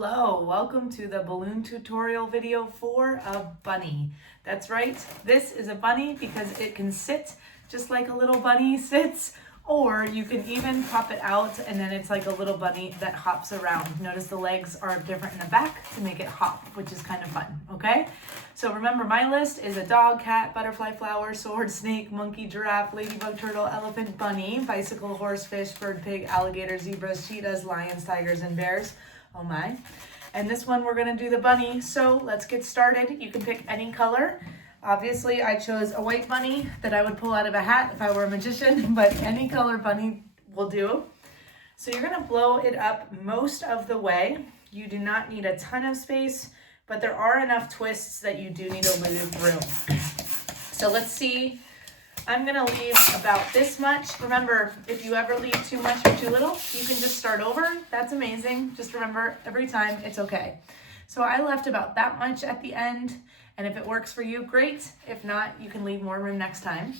Hello, welcome to the balloon tutorial video for a bunny. That's right, this is a bunny because it can sit just like a little bunny sits, or you can even pop it out and then it's like a little bunny that hops around. Notice the legs are different in the back to make it hop, which is kind of fun, okay? So remember, my list is a dog, cat, butterfly, flower, sword, snake, monkey, giraffe, ladybug, turtle, elephant, bunny, bicycle, horse, fish, bird, pig, alligator, zebras, cheetahs, lions, tigers, and bears. Oh my. And this one we're gonna do the bunny, so let's get started. You can pick any color. Obviously I chose a white bunny that I would pull out of a hat if I were a magician, but any color bunny will do. So you're gonna blow it up most of the way. You do not need a ton of space, but there are enough twists that you do need to leave room. So let's see. I'm gonna leave about this much. Remember, if you ever leave too much or too little, you can just start over. That's amazing. Just remember, every time it's okay. So I left about that much at the end, and if it works for you, great. If not, you can leave more room next time.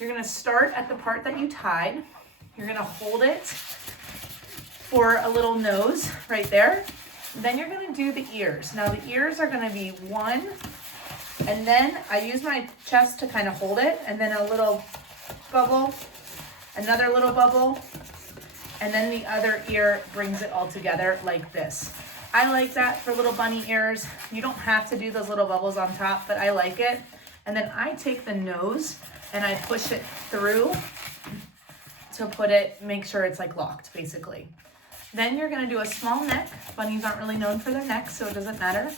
You're gonna start at the part that you tied. You're gonna hold it for a little nose right there. Then you're gonna do the ears. Now the ears are gonna be one, and then I use my chest to kind of hold it, and then a little bubble, another little bubble, and then the other ear brings it all together like this. I like that for little bunny ears. You don't have to do those little bubbles on top, but I like it. And then I take the nose and I push it through to make sure it's like locked basically. Then you're gonna do a small neck. Bunnies aren't really known for their necks, so it doesn't matter.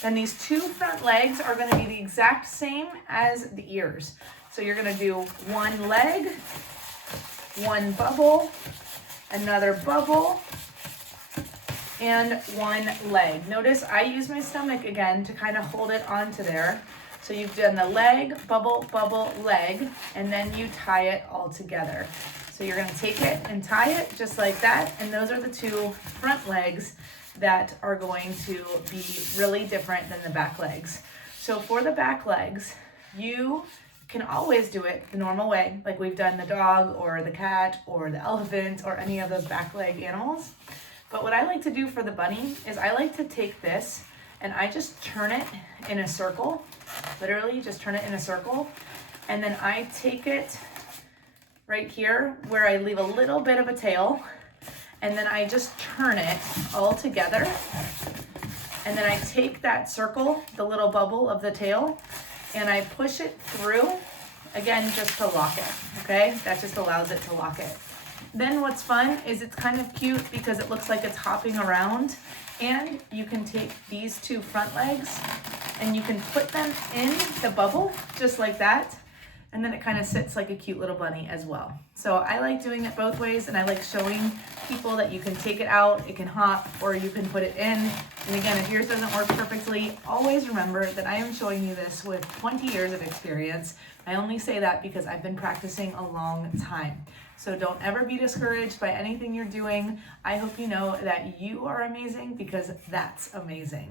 Then these two front legs are gonna be the exact same as the ears. So you're gonna do one leg, one bubble, another bubble, and one leg. Notice I use my stomach again to kind of hold it onto there. So you've done the leg, bubble, bubble, leg, and then you tie it all together. So you're gonna take it and tie it just like that, and those are the two front legs that are going to be really different than the back legs. So for the back legs, you can always do it the normal way, like we've done the dog or the cat or the elephant or any of those back leg animals. But what I like to do for the bunny is I like to take this and I just turn it in a circle, literally just turn it in a circle. And then I take it right here where I leave a little bit of a tail, and then I just turn it all together. And then I take that circle, the little bubble of the tail, and I push it through, again, just to lock it, okay? That just allows it to lock it. Then what's fun is it's kind of cute because it looks like it's hopping around, and you can take these two front legs and you can put them in the bubble just like that, and then it kind of sits like a cute little bunny as well. So I like doing it both ways, and I like showing people that you can take it out, it can hop, or you can put it in. And again, if yours doesn't work perfectly, always remember that I am showing you this with 20 years of experience. I only say that because I've been practicing a long time. So don't ever be discouraged by anything you're doing. I hope you know that you are amazing because that's amazing.